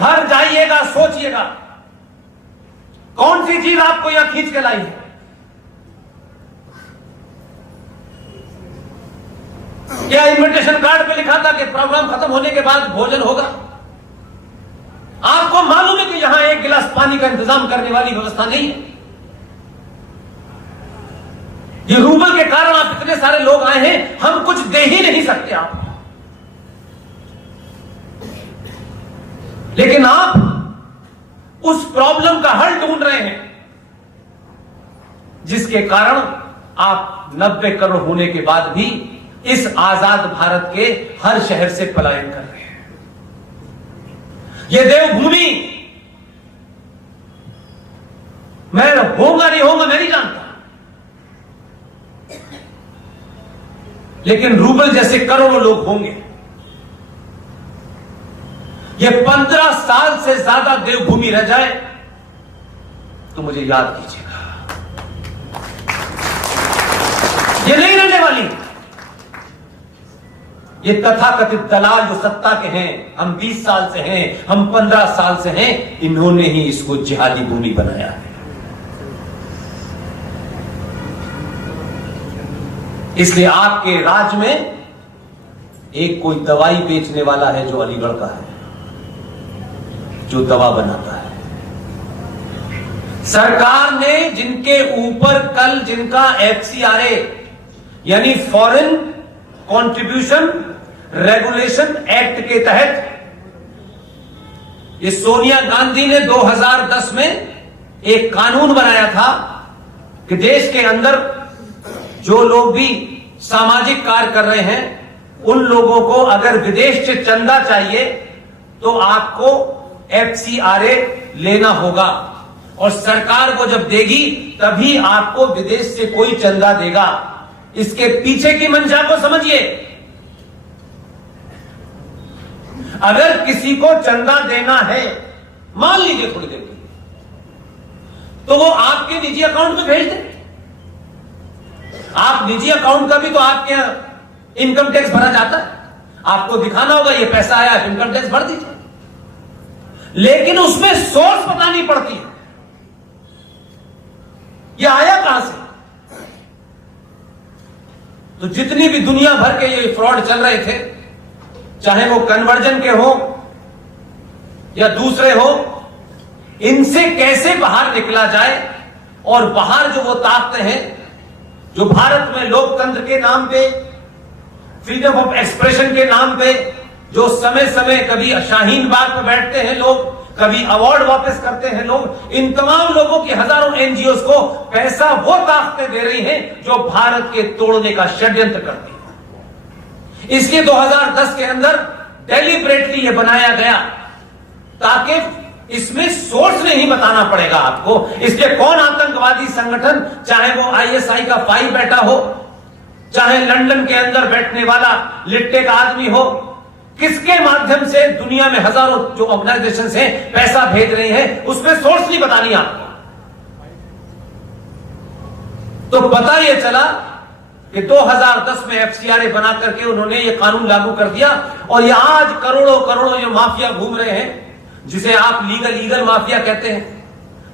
घर जाइएगा, सोचिएगा कौन सी चीज आपको यहां खींच के लाई है। क्या इनविटेशन कार्ड पे लिखा था कि प्रोग्राम खत्म होने के बाद भोजन होगा? आपको मालूम है कि यहां एक गिलास पानी का इंतजाम करने वाली व्यवस्था नहीं है। ये रूबल के कारण आप इतने सारे लोग आए हैं, हम कुछ दे ही नहीं सकते आप। लेकिन आप उस प्रॉब्लम का हल ढूंढ रहे हैं जिसके कारण आप 90 करोड़ होने के बाद भी इस आजाद भारत के हर शहर से पलायन कर रहे हैं। ये देवभूमि मैं होगा नहीं होगा मैं नहीं जानता, लेकिन रूबल जैसे करोड़ों लोग होंगे। ये 15 साल से ज्यादा देवभूमि रह जाए तो मुझे याद कीजिएगा, ये नहीं रहने वाली। ये तथाकथित दलाल जो सत्ता के हैं, हम 20 साल से हैं, हम 15 साल से हैं, इन्होंने ही इसको जिहादी भूमि बनाया है। इसलिए आपके राज्य में एक कोई दवाई बेचने वाला है जो अलीगढ़ का है, जो दवा बनाता है। सरकार ने जिनके ऊपर कल जिनका FCRA यानी फॉरेन कंट्रीब्यूशन रेगुलेशन एक्ट के तहत, ये सोनिया गांधी ने 2010 में एक कानून बनाया था कि देश के अंदर जो लोग भी सामाजिक कार्य कर रहे हैं उन लोगों को अगर विदेश से चंदा चाहिए तो आपको FCRA लेना होगा, और सरकार को जब देगी तभी आपको विदेश से कोई चंदा देगा। इसके पीछे की मंशा को समझिए। अगर किसी को चंदा देना है, मान लीजिए थोड़ी देर के लिए, तो वो आपके निजी अकाउंट में भेज दे। आप निजी अकाउंट का भी तो आपके यहां इनकम टैक्स भरा जाता है, आपको दिखाना होगा ये पैसा आया, इनकम टैक्स भर दीजिए। लेकिन उसमें सोर्स बतानी पड़ती है, ये आया कहां से। तो जितनी भी दुनिया भर के ये फ्रॉड चल रहे थे, चाहे वो कन्वर्जन के हो या दूसरे हो, इनसे कैसे बाहर निकला जाए। और बाहर जो वो ताकतें हैं जो भारत में लोकतंत्र के नाम पे, फ्रीडम ऑफ एक्सप्रेशन के नाम पे, जो समय समय कभी शाहीन बाग पे बैठते हैं लोग, कभी अवार्ड वापस करते हैं लोग, इन तमाम लोगों की हजारों NGOs को पैसा वो ताकतें दे रही हैं जो भारत के तोड़ने का षड्यंत्र करती हैं। इसलिए 2010 के अंदर डेलिब्रेटली ये बनाया गया ताकि इसमें सोर्स नहीं बताना पड़ेगा आपको। इसलिए कौन आतंकवादी संगठन, चाहे वो ISI का फाइल बैठा हो, चाहे लंदन के अंदर बैठने वाला लिट्टे का आदमी हो, किसके माध्यम से दुनिया में हजारों जो ऑर्गेनाइजेशन हैं पैसा भेज रही हैं, उसमें सोर्स नहीं बतानी आपको। तो पता यह चला कि 2010 में FCRA बना करके उन्होंने ये कानून लागू कर दिया, और ये आज करोड़ों करोड़ों जो माफिया घूम रहे हैं, जिसे आप लीगल माफिया कहते हैं,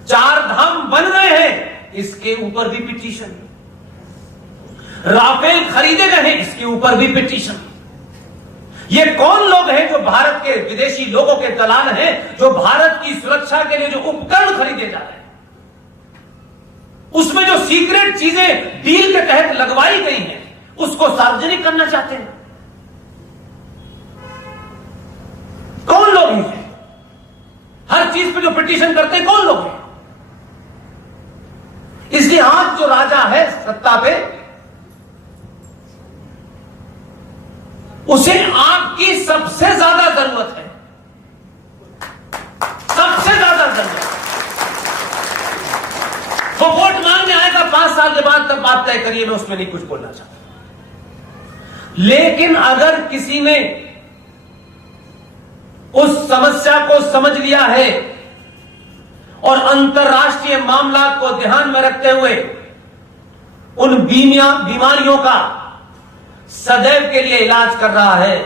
4 धाम बन रहे हैं, इसके ऊपर भी पिटीशन। राफेल खरीदे गए हैं, इसके ऊपर भी पिटीशन। ये कौन लोग हैं जो भारत के विदेशी लोगों के दलाल हैं, जो भारत की सुरक्षा के लिए जो उपकरण खरीदे जा रहे हैं, उसमें जो सीक्रेट चीजें डील के तहत लगवाई गई हैं, उसको सार्वजनिक करना चाहते हैं। कौन लोग हैं? हर चीज पे जो पिटीशन करते हैं, कौन लोग हैं? इसलिए आज जो राजा है सत्ता पे, उसे आपकी सबसे ज्यादा जरूरत है, सबसे ज्यादा जरूरत। वो वोट मांगने आएगा 5 साल के बाद, तब बात तय करिए, मैं उसमें नहीं कुछ बोलना चाहता। लेकिन अगर किसी ने उस समस्या को समझ लिया है और अंतर्राष्ट्रीय मामला को ध्यान में रखते हुए उन बीमारियों का सदैव के लिए इलाज कर रहा है,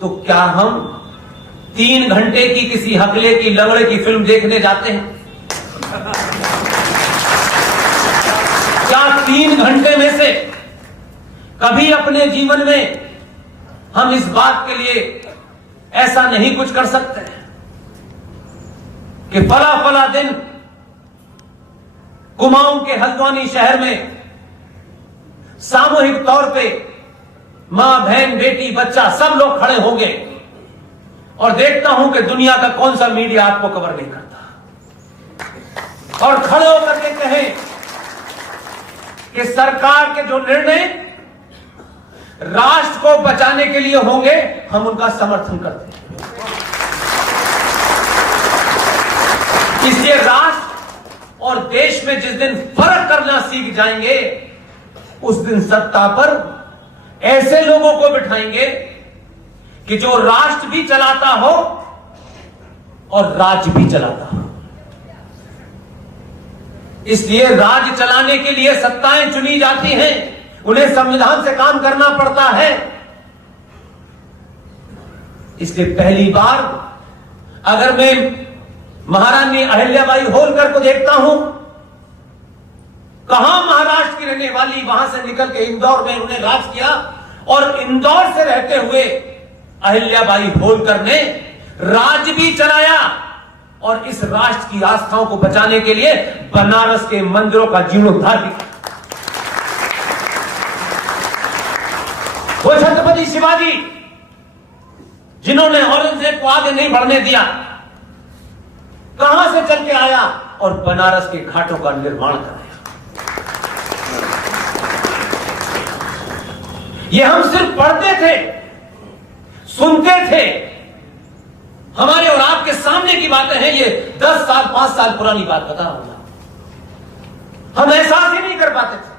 तो क्या हम 3 घंटे की किसी हकले की लंगड़े की फिल्म देखने जाते हैं? क्या 3 घंटे में से कभी अपने जीवन में हम इस बात के लिए ऐसा नहीं कुछ कर सकते कि फला फला दिन कुमाऊं के हल्द्वानी शहर में सामूहिक तौर पे मां, बहन, बेटी, बच्चा सब लोग खड़े होंगे और देखता हूं कि दुनिया का कौन सा मीडिया आपको कवर नहीं करता, और खड़े होकर के कहें कि सरकार के जो निर्णय राष्ट्र को बचाने के लिए होंगे हम उनका समर्थन करते हैं। इसलिए राष्ट्र और देश में जिस दिन फर्क करना सीख जाएंगे उस दिन सत्ता पर ऐसे लोगों को बिठाएंगे कि जो राष्ट्र भी चलाता हो और राज्य भी चलाता हो। इसलिए राज्य चलाने के लिए सत्ताएं चुनी जाती हैं, उन्हें संविधान से काम करना पड़ता है। इसलिए पहली बार अगर मैं महारानी अहिल्याबाई होलकर को देखता हूं, कहां महाराष्ट्र की रहने वाली, वहां से निकल के इंदौर में उन्हें राज किया, और इंदौर से रहते हुए अहिल्याबाई होलकर ने राज्य भी चलाया और इस राष्ट्र की आस्थाओं को बचाने के लिए बनारस के मंदिरों का जीर्णोद्धार भी किया। वो छत्रपति शिवाजी जिन्होंने औरंगजेब को आगे नहीं बढ़ने दिया, कहां से चल के आया और बनारस के घाटों का निर्माण कराया। ये हम सिर्फ पढ़ते थे, सुनते थे, हमारे और आपके सामने की बातें हैं। ये 10 साल 5 साल पुरानी बात बता रहा हूं। हम एहसास ही नहीं कर पाते थे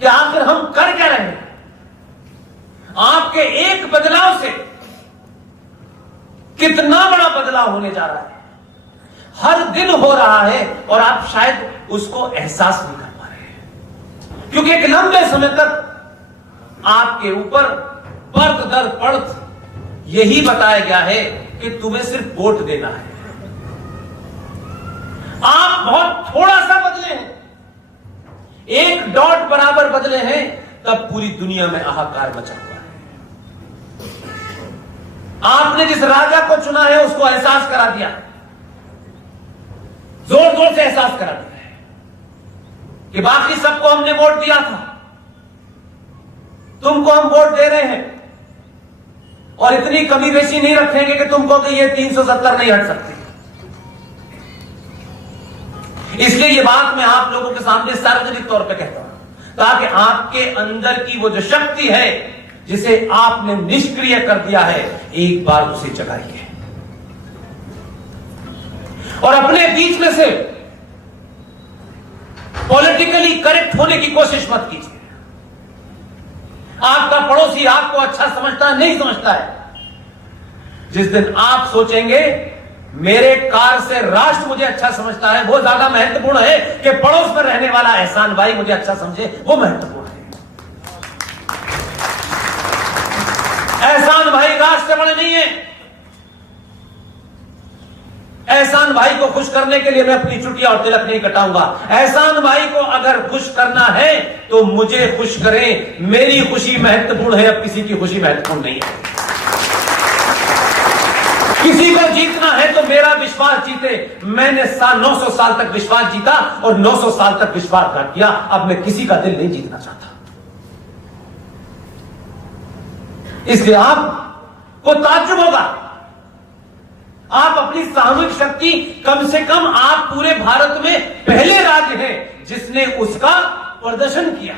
कि आखिर हम कर क्या रहे हैं। आपके एक बदलाव से कितना बड़ा बदलाव होने जा रहा है, हर दिन हो रहा है, और आप शायद उसको एहसास नहीं कर पा रहे हैं, क्योंकि एक लंबे समय तक आपके ऊपर परत दर परत यही बताया गया है कि तुम्हें सिर्फ वोट देना है। आप बहुत थोड़ा सा बदले हैं, 1 डॉट बराबर बदले हैं, तब पूरी दुनिया में हाहाकार मचा हुआ है। आपने जिस राजा को चुना है उसको एहसास करा दिया, जोर जोर से एहसास करा दिया है कि बाकी सबको हमने वोट दिया था, तुमको हम वोट दे रहे हैं, और इतनी कमी बेशी नहीं रखेंगे कि तुमको कि ये 370 नहीं हट सकती। इसलिए ये बात मैं आप लोगों के सामने सार्वजनिक तौर पे कहता हूं, ताकि आपके अंदर की वो जो शक्ति है जिसे आपने निष्क्रिय कर दिया है, एक बार उसे जगाइए और अपने बीच में से पॉलिटिकली करेक्ट होने की कोशिश मत कीजिए। आपका पड़ोसी आपको अच्छा समझता है, नहीं समझता है। जिस दिन आप सोचेंगे मेरे कार से राष्ट्र मुझे अच्छा समझता है, वो ज्यादा महत्वपूर्ण है कि पड़ोस में रहने वाला एहसान भाई मुझे अच्छा समझे, वो महत्वपूर्ण है। एहसान भाई राष्ट्र से बड़े नहीं है। एहसान भाई को खुश करने के लिए मैं अपनी चुटिया और तिलक नहीं कटाऊंगा। एहसान भाई को अगर खुश करना है तो मुझे खुश करें, मेरी खुशी महत्वपूर्ण है, अब किसी की खुशी महत्वपूर्ण नहीं है। किसी को जीतना है तो मेरा विश्वास जीते। मैंने 900 साल तक विश्वास जीता और 900 साल तक विश्वासघात किया, अब मैं किसी का दिल नहीं जीतना चाहता। इसलिए आपको ताज्जुब होगा, आप अपनी सामूहिक शक्ति, कम से कम आप पूरे भारत में पहले राज्य हैं जिसने उसका प्रदर्शन किया।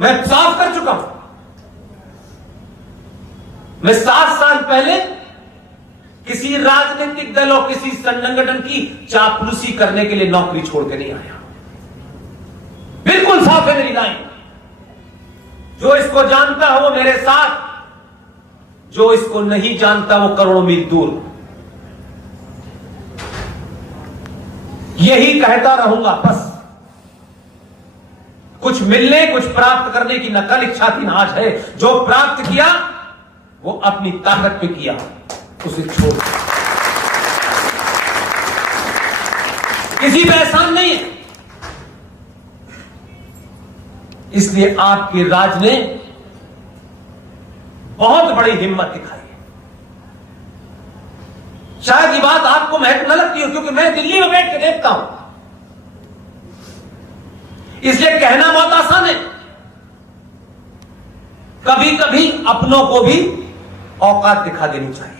मैं साफ कर चुका हूं, मैं 7 साल पहले किसी राजनीतिक दल और किसी संगठन की चापलूसी करने के लिए नौकरी छोड़ के नहीं आया। बिल्कुल साफ है मेरी लाइन। जो इसको जानता है वो मेरे साथ, जो इसको नहीं जानता वो करोड़ों मील दूर। यही कहता रहूंगा बस। कुछ मिलने, कुछ प्राप्त करने की न कल इच्छा थी न आज है। जो प्राप्त किया वो अपनी ताकत पे किया, उसे छोड़ दो। किसी पे एहसान नहीं है। इसलिए आपके राज ने बहुत बड़ी हिम्मत दिखाई है। शायद ये बात आपको महत्व न लगती हो, क्योंकि मैं दिल्ली में बैठ के देखता हूं, इसलिए कहना बहुत आसान है। कभी कभी अपनों को भी औकात दिखा देनी चाहिए।